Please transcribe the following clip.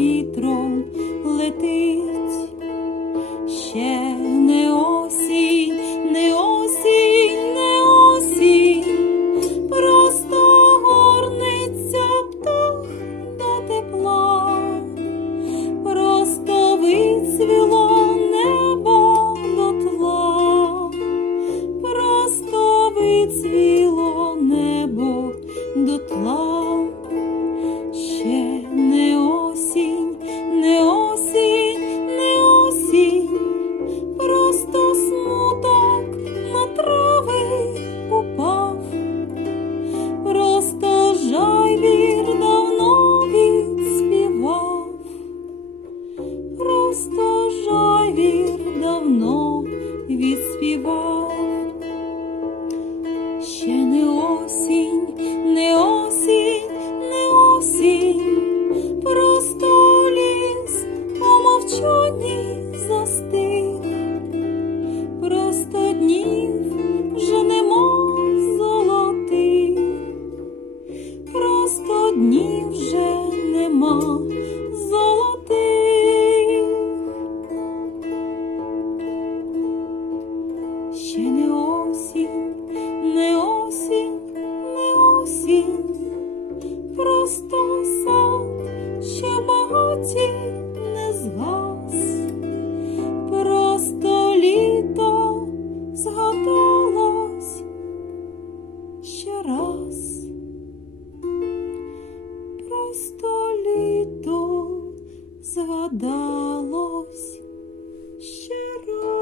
вітром летить, ще не осінь, не осінь, не осінь, просто горнеться птах до тепла, просто вицвіло небо до тла, просто вицвіло небо до тла. Золотих. Ще не осінь, не осінь, не осінь, просто сад, що багаті не згас, просто літо згадалось ще раз, просто згадалось ще раз.